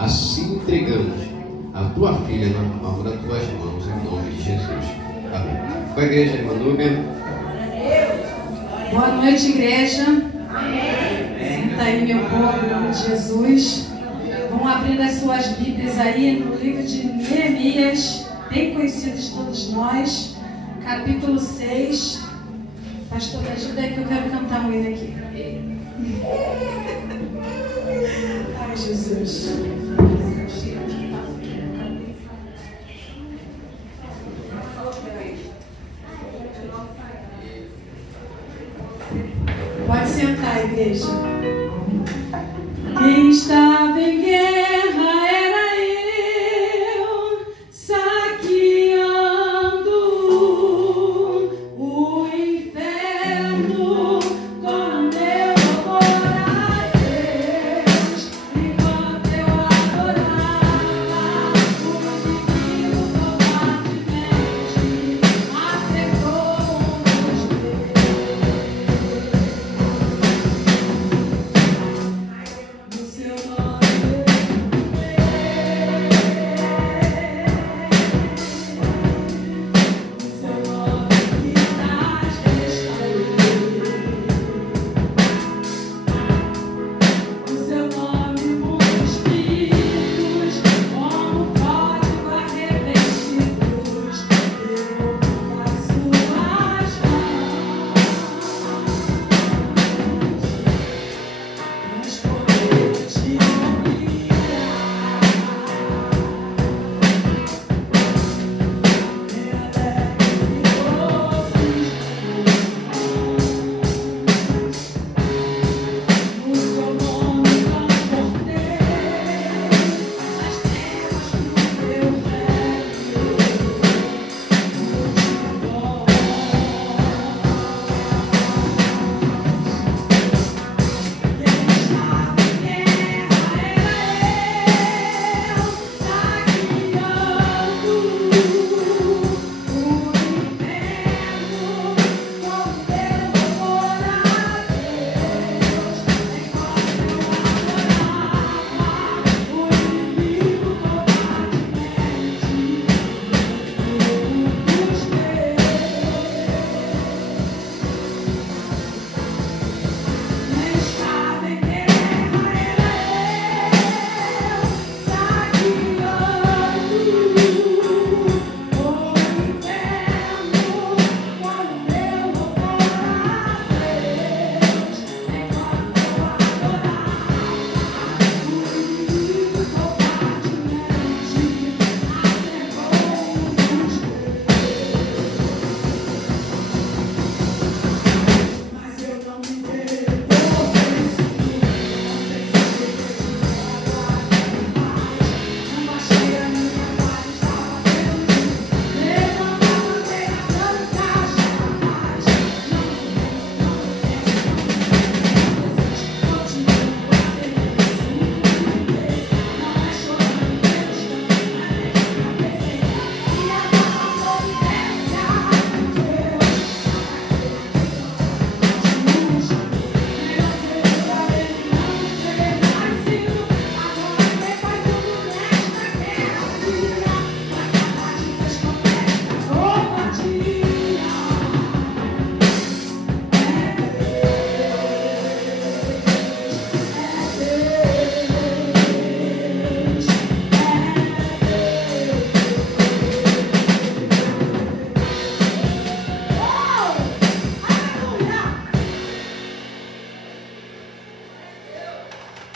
Assim entregamos a tua filha na palma das tuas mãos, em nome de Jesus. Amém. Com a igreja, irmã Núbia. Boa noite, igreja. Senta aí, meu povo, em nome de Jesus. Vão abrindo as suas Bíblias aí no livro de Neemias, bem conhecido de todos nós, capítulo 6. Pastor, me ajuda aí que eu quero cantar um hino aqui. Ai, Jesus. Pode sentar, igreja. Quem estava em guerra era eu, saqueando o inferno com meu amor a Deus. Enquanto eu adorava, o inimigo covardemente acertou os meus. No seu nome eu no seu nome que traz no seu nome muitos filhos, como código arrepentidos, devolvo as suas mãos.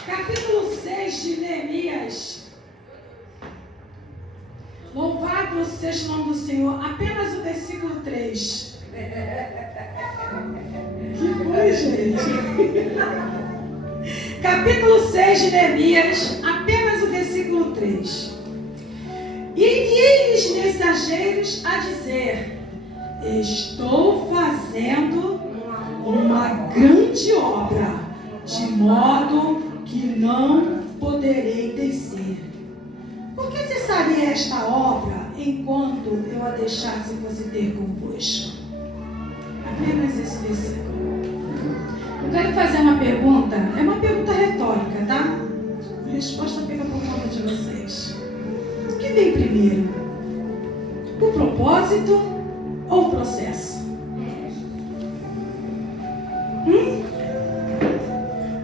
Capítulo 6 de Neemias. Louvado seja o nome do Senhor. Apenas o versículo 3. Que foi, gente? Capítulo 6 de Neemias. Apenas o versículo 3. E enviei-lhes mensageiros a dizer: estou fazendo uma grande obra, de modo que não poderei descer. Por que cessaria esta obra enquanto eu a deixasse você ter convosco? Apenas esse versículo. Eu quero fazer uma pergunta, é uma pergunta retórica, tá? resposta fica por conta de vocês. O que vem primeiro? O propósito ou o processo?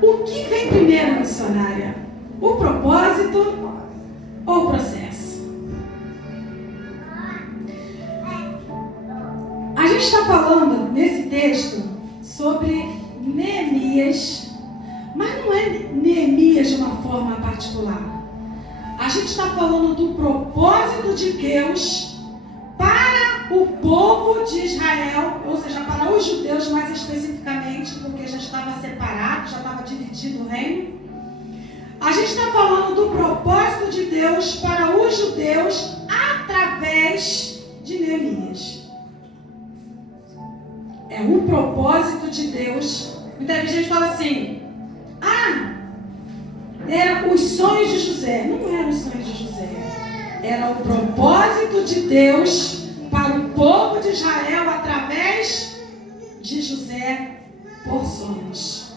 O que vem primeiro, missionária? O propósito ou o processo? A gente está falando nesse texto sobre Neemias, mas não é Neemias de uma forma particular. A gente está falando do propósito de Deus para o povo de Israel, ou seja, para os judeus mais especificamente, porque já estava separado, já estava dividido o reino. A gente está falando do propósito de Deus para os judeus através de Neemias. É o propósito de Deus. Muita gente fala assim: eram os sonhos de José. Não eram os sonhos de José. Era o propósito de Deus para o povo de Israel através de José por sonhos.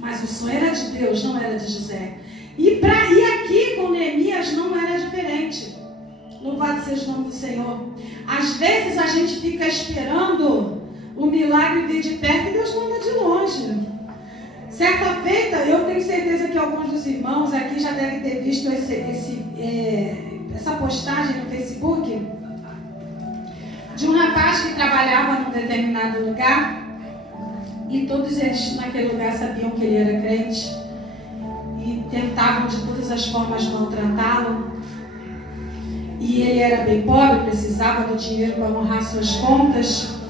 Mas o sonho era de Deus, não era de José. E aqui com Neemias não era diferente. Louvado seja o nome do Senhor. Às vezes a gente fica esperando o milagre vir de perto e Deus manda de longe. Certa feita, eu tenho certeza que alguns dos irmãos aqui já devem ter visto essa postagem no Facebook de um rapaz que trabalhava num determinado lugar e todos eles naquele lugar sabiam que ele era crente e tentavam de todas as formas maltratá-lo. E ele era bem pobre, precisava do dinheiro para honrar suas contas.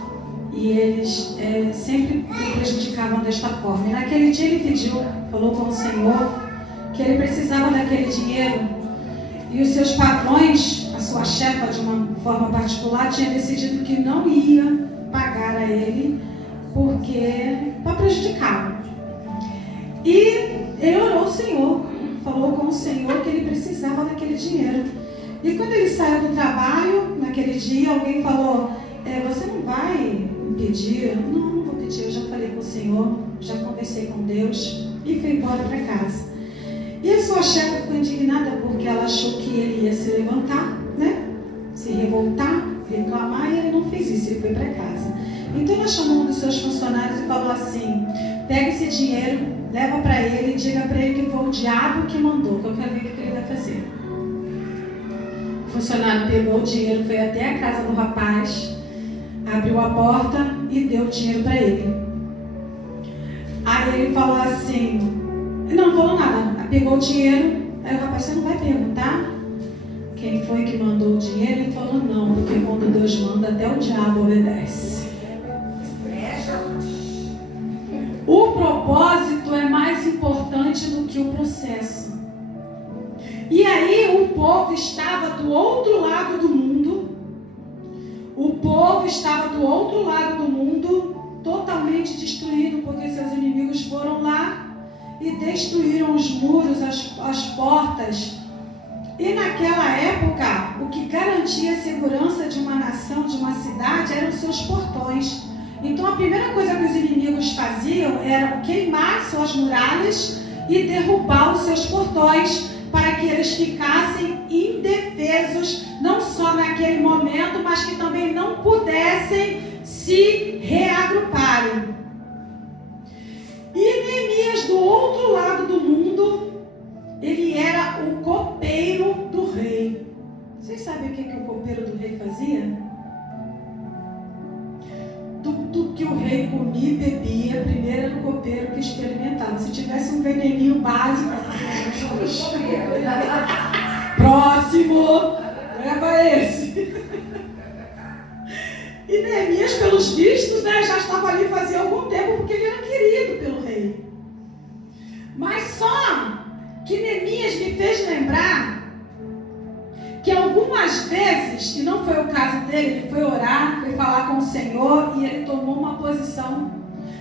E eles sempre o prejudicavam desta forma. E naquele dia ele falou com o Senhor que ele precisava daquele dinheiro. E os seus patrões, a sua chefa de uma forma particular, tinha decidido que não ia pagar a ele para prejudicá-lo. E ele orou ao Senhor, falou com o Senhor que ele precisava daquele dinheiro. E quando ele saiu do trabalho, naquele dia, alguém falou: você não vai pedir? Não vou pedir, eu já falei com o Senhor, já conversei com Deus, e foi embora para casa. E a sua chefe ficou indignada porque ela achou que ele ia se levantar, se revoltar, reclamar, e ele não fez isso, ele foi para casa. Então ela chamou um dos seus funcionários e falou assim: pega esse dinheiro, leva para ele e diga para ele que foi o diabo que mandou, que eu quero ver o que ele vai fazer. O funcionário pegou o dinheiro, foi até a casa do rapaz, abriu a porta e deu o dinheiro para ele. Aí ele falou assim, não falou nada, pegou o dinheiro. Aí o rapaz: você não vai perguntar quem foi que mandou o dinheiro? Ele falou: não, porque quando Deus manda, até o diabo obedece. O propósito é mais importante do que o processo. E aí o povo estava do outro lado do mundo. O povo estava do outro lado do mundo, totalmente destruído, porque seus inimigos foram lá e destruíram os muros, as portas. E naquela época, o que garantia a segurança de uma nação, de uma cidade, eram os seus portões. Então a primeira coisa que os inimigos faziam era queimar suas muralhas e derrubar os seus portões, para que eles ficassem indefesos, não só naquele momento, mas que também não pudessem se reagruparem. E Neemias, do outro lado do mundo, ele era o copeiro do rei. Vocês sabem o que o copeiro do rei fazia? Tudo que o rei comia e bebia, primeiro era o copeiro que experimentava. Se tivesse um veneninho básico, próximo, leva esse. E Neemias, pelos vistos, já estava ali fazia algum tempo, porque ele era querido pelo rei. Mas só que Neemias me fez lembrar que algumas vezes, e não foi o caso dele, ele foi orar, foi falar com o Senhor e ele tomou uma posição.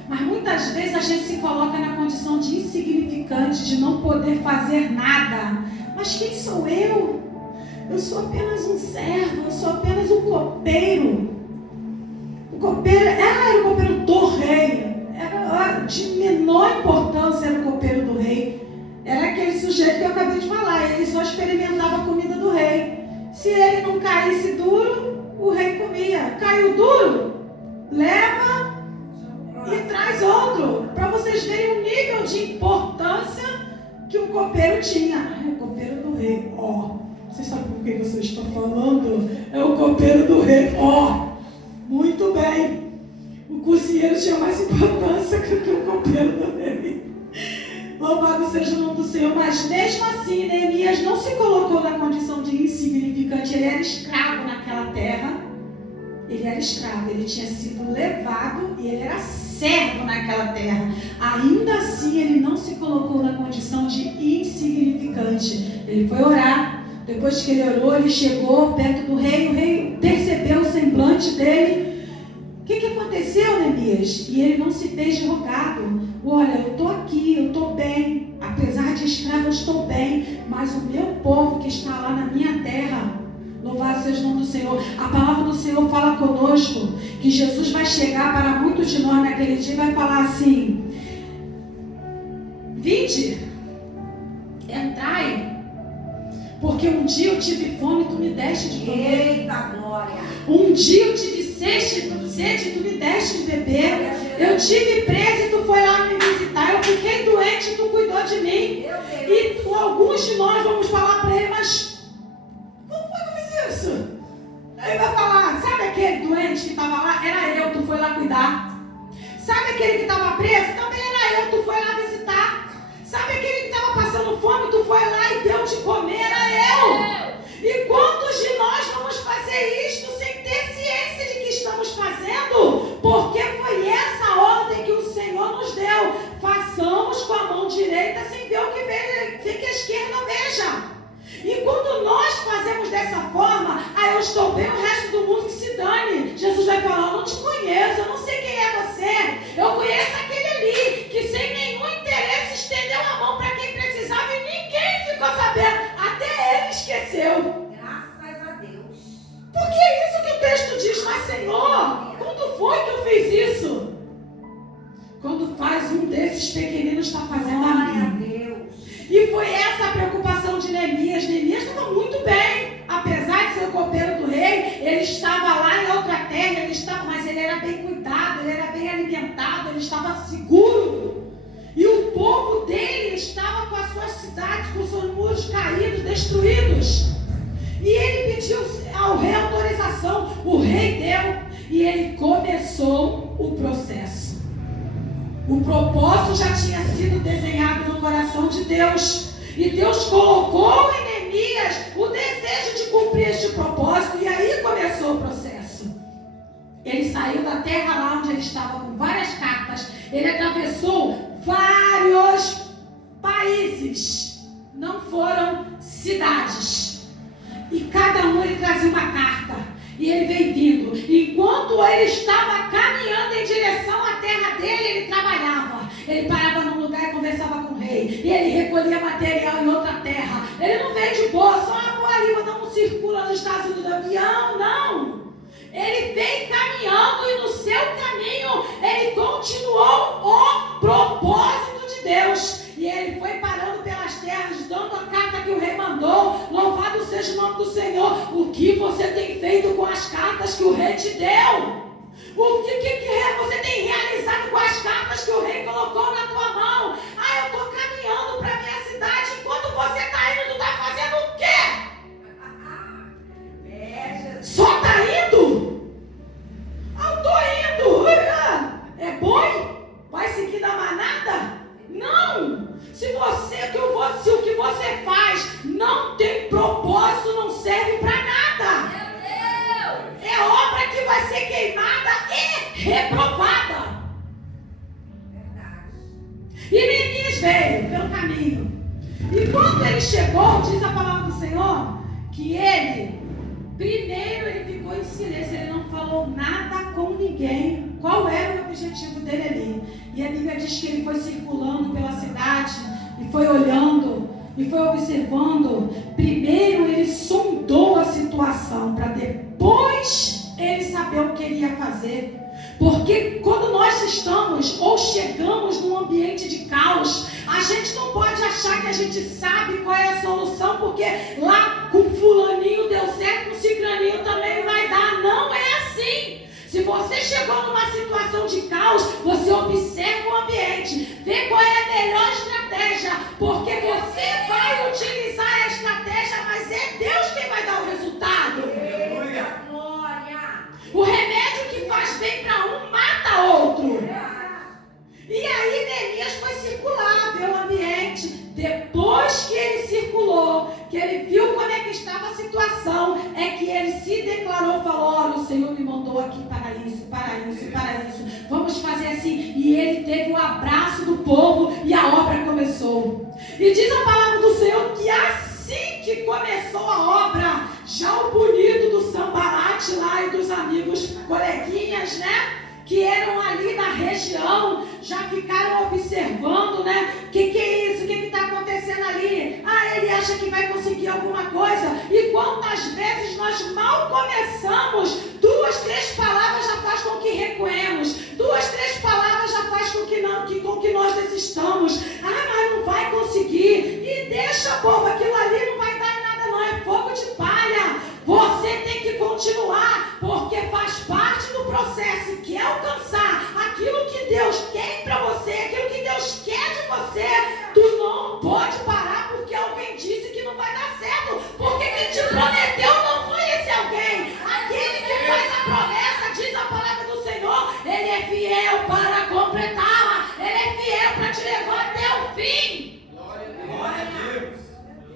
Mas muitas vezes a gente se coloca na condição de insignificante, de não poder fazer nada. Mas quem sou eu? Eu sou apenas um servo, eu sou apenas um copeiro. O copeiro era o copeiro do rei, era de menor importância, era o copeiro do rei. Era aquele sujeito que eu acabei de falar. Ele só experimentava a comida do rei. Se ele não caísse duro, o rei comia. Caiu duro, leva e traz outro. Para vocês verem o nível de importância que o copeiro tinha. É o copeiro do rei. Vocês sabem com quem vocês estão falando? É o copeiro do rei. Muito bem. O cozinheiro tinha mais importância que o copeiro do rei. Louvado seja o nome do Senhor. Mas mesmo assim, Neemias não se colocou na condição de insignificante. Ele era escravo naquela terra. Ele era escravo. Ele tinha sido levado e ele era servo naquela terra. Ainda assim, ele não se colocou na condição de insignificante. Ele foi orar. Depois que ele orou, ele chegou perto do rei. O rei percebeu o semblante dele. O que aconteceu, Neemias? E ele não se fez de rogado. Olha, eu estou aqui, eu estou bem. Apesar de escravo, eu estou bem. Mas o meu povo que está lá na minha terra, louvado seja o nome do Senhor. A palavra do Senhor fala conosco que Jesus vai chegar para muitos de nós naquele dia e vai falar assim: vinde, entrai, porque um dia eu tive fome e tu me deste de comer. Eita glória! Um dia eu tive sede e tu me deste de beber. Eu tive preso e tu foi lá me visitar. Eu fiquei doente e tu cuidou de mim. E alguns de nós vamos falar para ele: mas como foi que eu fiz isso? Ele vai falar: sabe aquele doente que estava lá? Era eu, tu foi lá cuidar. Sabe aquele que estava preso? Também era eu, tu foi lá visitar. Sabe aquele que estava passando fome? Tu foi lá e deu de comer. Era eu. E quantos de nós vamos fazer isto sem ter ciência de que estamos fazendo? Porque foi essa ordem que o Senhor nos deu. Façamos com a mão direita sem ver o que veja, sem que a esquerda veja. E quando nós fazemos dessa forma, eu estou bem, o resto do mundo que se dane. Jesus vai falar: eu não te conheço, eu não sei quem é você. Eu conheço aquele ali que sem nenhum interesse estendeu a mão para quem precisava e ninguém ficou sabendo. Até ele esqueceu. Graças a Deus. Porque é isso que o texto diz. Mas Senhor, quando foi que eu fiz isso? Quando faz um desses pequeninos, está fazendo a Glória a mim. Deus. E foi essa a preocupação de Neemias. Neemias estava muito bem. Apesar de ser o copeiro do rei, ele estava lá em outra terra, mas ele era bem cuidado, ele era bem alimentado, ele estava seguro. E o povo dele estava com as suas cidades, com seus muros caídos, destruídos. E ele pediu ao rei autorização. O rei deu e ele começou o processo. O propósito já tinha sido desenhado no coração de Deus. E Deus colocou em Neemias o desejo de cumprir este propósito. E aí começou o processo. Ele saiu da terra lá onde ele estava com várias cartas. Ele atravessou vários países. Não foram cidades. E cada um ele trazia uma carta. E ele veio vindo. Enquanto ele estava caminhando em direção à terra dele, ele trabalhava. Ele parava num lugar e conversava com o rei. E ele recolhia material em outra terra. Ele não veio de boa, só vou ali, vou dar um circulo nos Estados Unidos do avião. Não. Ele veio caminhando e no seu caminho ele continuou o propósito de Deus. E ele foi parando pelas terras, dando a carta que o rei mandou. Louvado seja o nome do Senhor. O que você tem feito com as cartas que o rei te deu? O que você tem realizado com as cartas que o rei colocou na tua mão? Eu estou caminhando para a minha cidade. Enquanto você está indo, tu está fazendo o quê? Só está indo? Eu estou indo. É boi? Vai seguir da manada? Não! Se o que você faz não tem propósito, não serve para nada. É obra que vai ser queimada e reprovada. E Neemias veio pelo caminho. E quando ele chegou, diz a palavra do Senhor, que primeiro ele ficou em silêncio, ele não falou nada com ninguém. Qual era o objetivo dele ali? E a Bíblia diz que ele foi circulando pela cidade e foi olhando e foi observando. Primeiro ele sondou a situação para depois ele saber o que ele ia fazer. Porque quando nós estamos ou chegamos num ambiente de caos, a gente não pode achar achar que a gente sabe qual é a solução, porque lá com fulaninho deu certo, com cicraninho também vai dar. Não é assim. Se você chegou numa situação de caos, você observa o ambiente, vê qual é a melhor estratégia, porque você vai utilizar a estratégia, mas é Deus quem vai dar o resultado. Glória. O remédio que faz bem para um mata outro. E aí Neemias foi circular, ver o ambiente. Depois que ele circulou, que ele viu como é que estava a situação, é que ele se declarou, falou: olha, o Senhor me mandou aqui para isso, para isso, para isso. Vamos fazer assim. E ele teve o abraço do povo e a obra começou. E diz a palavra do Senhor que assim que começou a obra, já o bonito do Sambalate lá e dos amigos, coleguinhas, né? Que eram ali da região, já ficaram observando, né? Que é isso? O que está acontecendo ali? Ah, ele acha que vai conseguir alguma coisa. E quantas vezes nós mal começamos, 2, 3 palavras já faz com que recuemos, 2, 3 palavras já faz com que nós desistamos. Ah, mas não vai conseguir. E deixa, povo, aquilo ali não vai dar em nada não, é fogo de palha. Você tem que continuar, porque faz parte do processo e quer alcançar aquilo que Deus quer para você, aquilo que Deus quer de você. Tu não pode parar porque alguém disse que não vai dar certo, porque quem te prometeu não foi esse alguém. Aquele que faz a promessa, diz a palavra do Senhor, ele é fiel para completá-la, ele é fiel para te levar até o fim. Glória a Deus.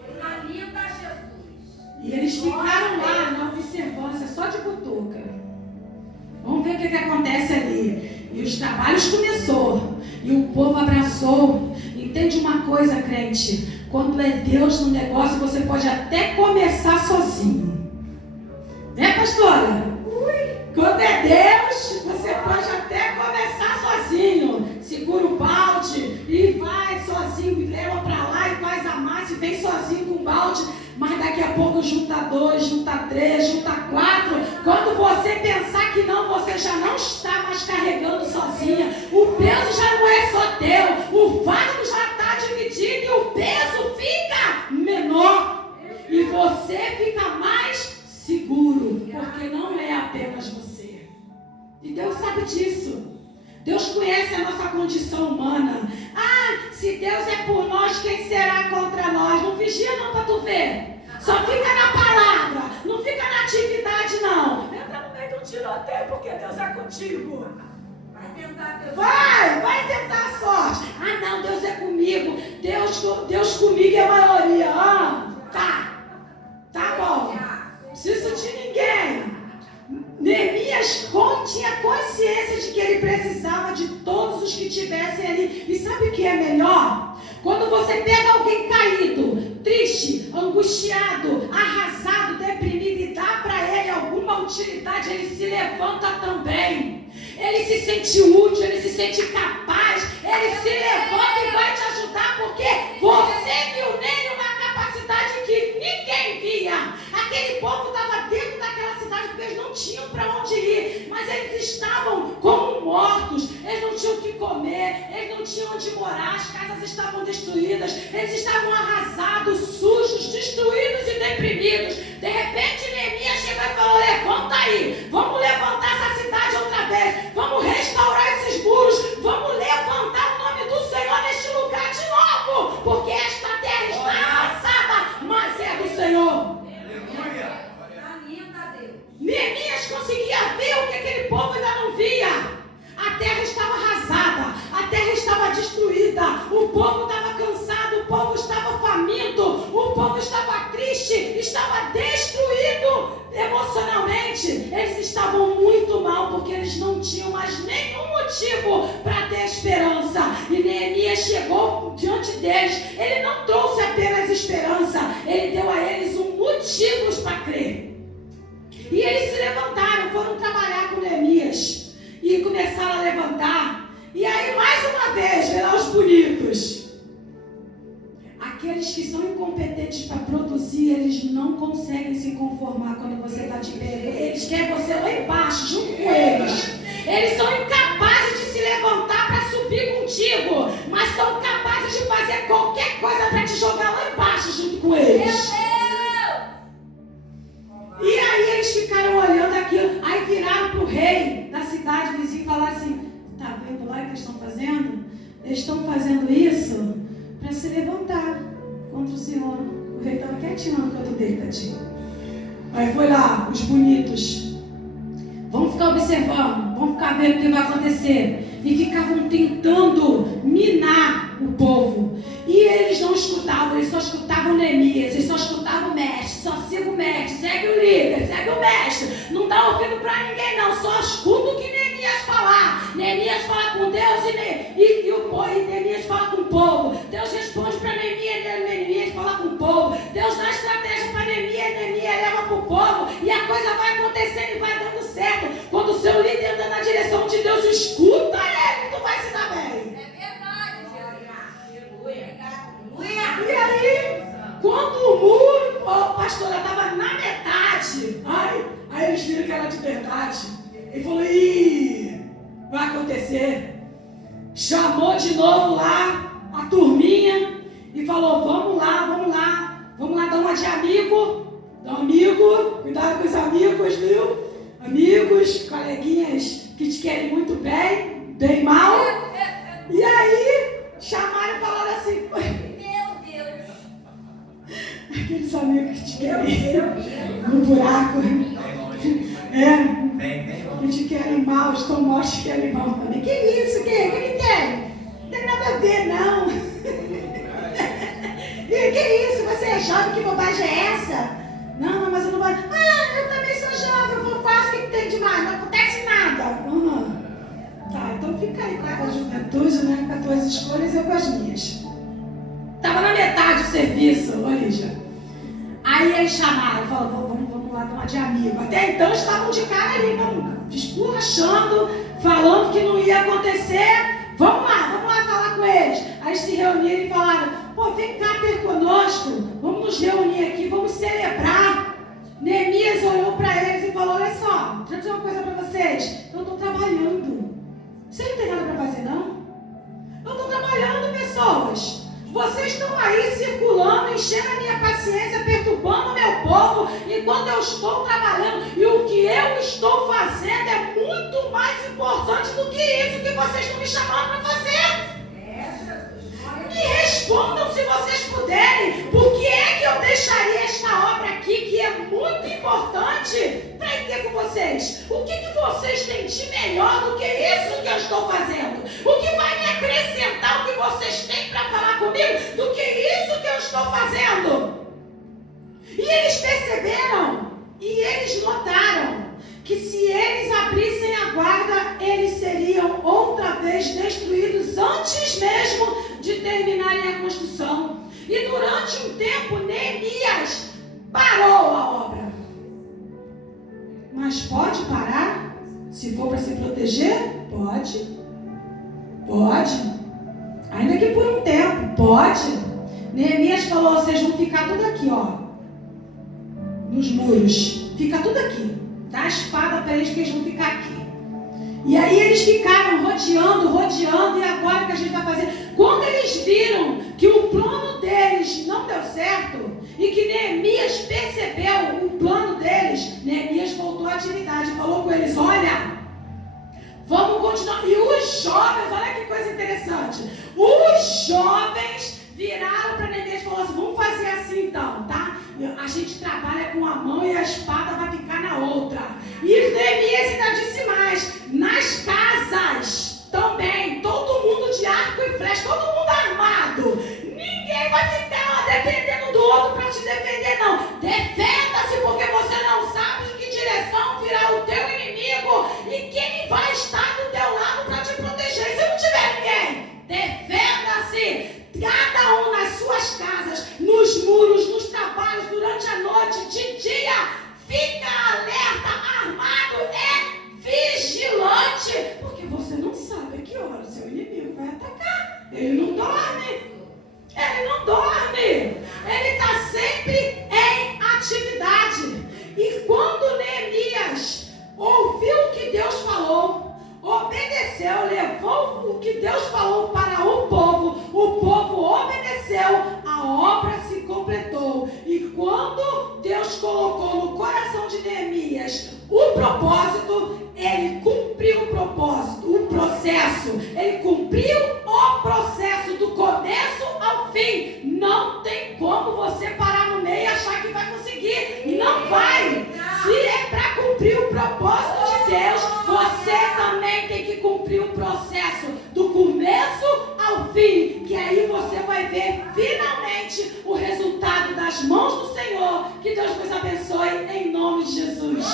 Examina Jesus. E eles ficaram lá na observância, só de butuca. Vamos ver o que acontece ali. E os trabalhos começou. E o povo abraçou. Entende uma coisa, crente? Quando é Deus no negócio, você pode até começar sozinho. Né, pastora? Quando é Deus, você pode até começar sozinho. Segura o balde e vai sozinho, leva para lá e faz a massa e vem sozinho com o balde. Mas daqui a pouco junta 2, junta 3, junta 4. Quando você pensar que não, você já não está mais carregando sozinha. O peso já não é só teu. O fardo já está dividido e o peso fica menor. E você fica mais seguro, porque não é apenas você. E Deus sabe disso. Deus conhece a nossa condição humana. Ah, se Deus é por nós, quem será contra nós? Não vigia não para tu ver. Só fica na palavra, não fica na atividade não. Entra no meio do tiroteio porque Deus é contigo. Vai tentar a sorte. Ah não, Deus é comigo. Deus comigo é a maioria. Tá bom. Não preciso de ninguém. Neemias tinha consciência de que ele precisava de todos os que estivessem ali. E sabe o que é melhor? Quando você pega alguém caído, triste, angustiado, arrasado, deprimido e dá para ele alguma utilidade, ele se levanta também. Ele se sente útil, ele se sente capaz, ele se levanta e vai te ajudar, porque você viu nele uma capacidade que ninguém via. Aquele povo estava dentro daquela cidade porque eles não tinham para onde ir, mas eles estavam como mortos, eles não tinham o que comer, eles não tinham onde morar, as casas estavam destruídas, eles estavam arrasados, sujos, destruídos e deprimidos. De repente Neemias chegou e falou: levanta aí, vamos levantar essa cidade outra vez, vamos restaurar esses muros, vamos levantar o nome do Senhor neste lugar de novo, porque esta terra está arrasada, mas é do Senhor. Neemias conseguia ver o que aquele povo ainda não via. A terra estava arrasada, a terra estava destruída, o povo estava cansado, o povo estava faminto, o povo estava triste, estava destruído emocionalmente. Eles estavam muito mal porque eles não tinham mais nenhum motivo para ter esperança. E Neemias chegou diante deles. Ele não trouxe apenas esperança, ele deu a eles motivos para crer. E eles se levantaram, foram trabalhar com Neemias e começaram a levantar. E aí, mais uma vez, vê lá os bonitos. Aqueles que são incompetentes para produzir, eles não conseguem se conformar quando você está de pé. Eles querem você lá embaixo, junto com eles. Eles são incapazes de se levantar para subir contigo, mas são capazes capazes de fazer qualquer coisa para te jogar lá embaixo junto com eles. E aí eles ficaram olhando aquilo, aí viraram para o rei da cidade vizinha e falaram assim: tá vendo lá o que eles estão fazendo? Eles estão fazendo isso para se levantar contra o Senhor. O rei estava quietinho no canto dele, tadinho. Aí foi lá, os bonitos. Vamos ficar observando, vamos ficar vendo o que vai acontecer. E ficavam tentando minar o povo. E eles não escutavam, eles só escutavam Neemias, eles só escutavam o mestre, só siga o mestre, segue o líder, segue o mestre. Não dá ouvido para ninguém não, só escuta o que Neemias falar. Neemias fala com Deus e Neemias fala com o povo. Deus responde para Neemias fala com o povo. Deus dá estratégia para Neemias leva para o povo. E a coisa vai acontecendo e vai dando certo. Quando o seu líder anda na direção de Deus, escuta ele, tu vai se dar bem. E aí, quando o muro, pastora, estava na metade, aí eles viram que era de verdade. Ele falou: ih, vai acontecer. Chamou de novo lá a turminha e falou: vamos lá dar uma de amigo. Cuidado com os amigos, viu? Amigos, coleguinhas que te querem muito bem mal. E aí, chamaram e falaram assim: aqueles amigos que te querem no buraco, que te querem mal, estão mortos, te querem mal também. Que isso? Que tem? Não tem nada a ver, não. E que isso? Você é jovem, que bobagem é essa? Não, mas eu não vou. Eu também sou jovem, eu faço o que tem demais, não acontece nada. Tá, então fica aí com a juventude, né? Com as tuas escolhas e eu com as minhas. Estava na metade do serviço, Lígia. Aí eles chamaram, falaram: vamos lá dar uma de amigo. Até então estavam de cara ali, escurrachando, falando que não ia acontecer. Vamos lá falar com eles. Aí se reuniram e falaram: vem cá ter conosco, vamos nos reunir aqui, vamos celebrar. Neemias olhou para eles e falou: olha só, deixa eu dizer uma coisa para vocês. Eu estou trabalhando. Vocês não tem nada para fazer, não? Eu estou trabalhando, pessoas. Vocês estão aí circulando, enchendo a minha paciência, perturbando o meu povo, enquanto eu estou trabalhando. E o que eu estou fazendo é muito mais importante do que isso que vocês estão me chamando para fazer. Me respondam se vocês puderem. Por que é que eu deixaria esta obra aqui, que é muito importante, para ir ter com vocês? O que vocês têm de melhor do que isso que eu estou fazendo? O que vai me acrescentar o que vocês têm para falar comigo do que isso que eu estou fazendo? E eles perceberam e eles notaram que se eles abrissem a guarda, eles seriam outra vez destruídos antes mesmo de terminarem a construção. E durante um tempo, Neemias parou a obra. Mas pode parar? Se for para se proteger? Pode. Ainda que por um tempo, pode. Neemias falou: vocês vão ficar tudo aqui, nos muros. Fica tudo aqui. Dá a espada para eles que eles vão ficar aqui. E aí eles ficaram rodeando, e agora o que a gente vai fazer? Quando eles viram que o plano deles não deu certo, e que Neemias percebeu o plano deles, Neemias voltou à atividade, falou com eles: olha, vamos continuar. E os jovens, olha que coisa interessante, os jovens viraram para Neemias e falaram assim: vamos fazer assim então, tá? A gente trabalha com a mão e a espada vai ficar na outra. E Neemias ainda disse mais: nas casas também, todo mundo de arco e flecha, todo mundo armado. Ninguém vai ficar dependendo do outro para te defender, não. Defenda-se, porque você não sabe em que direção virá o teu inimigo e quem vai estar do teu lado para te proteger. Se não tiver ninguém, defenda-se. Cada um nas suas casas, nos muros, nos trabalhos, durante a noite, de dia, fica alerta, armado e vigilante, porque você não sabe a que hora o seu inimigo vai atacar. Ele não dorme. Ele está sempre em atividade. E quando Neemias ouviu o que Deus falou, obedeceu, levou o que Deus falou para o povo colocou no coração de Neemias o propósito, ele cumpriu o propósito, o processo. Ele cumpriu o processo do começo ao fim. Não tem como você parar no meio e achar que vai conseguir. Não vai. Se é para cumprir o propósito de Deus, você também tem que cumprir o processo do começo ao fim, que aí você vai ver finalmente o resultado das mãos do Senhor. Que Deus nos abençoe em nome de Jesus.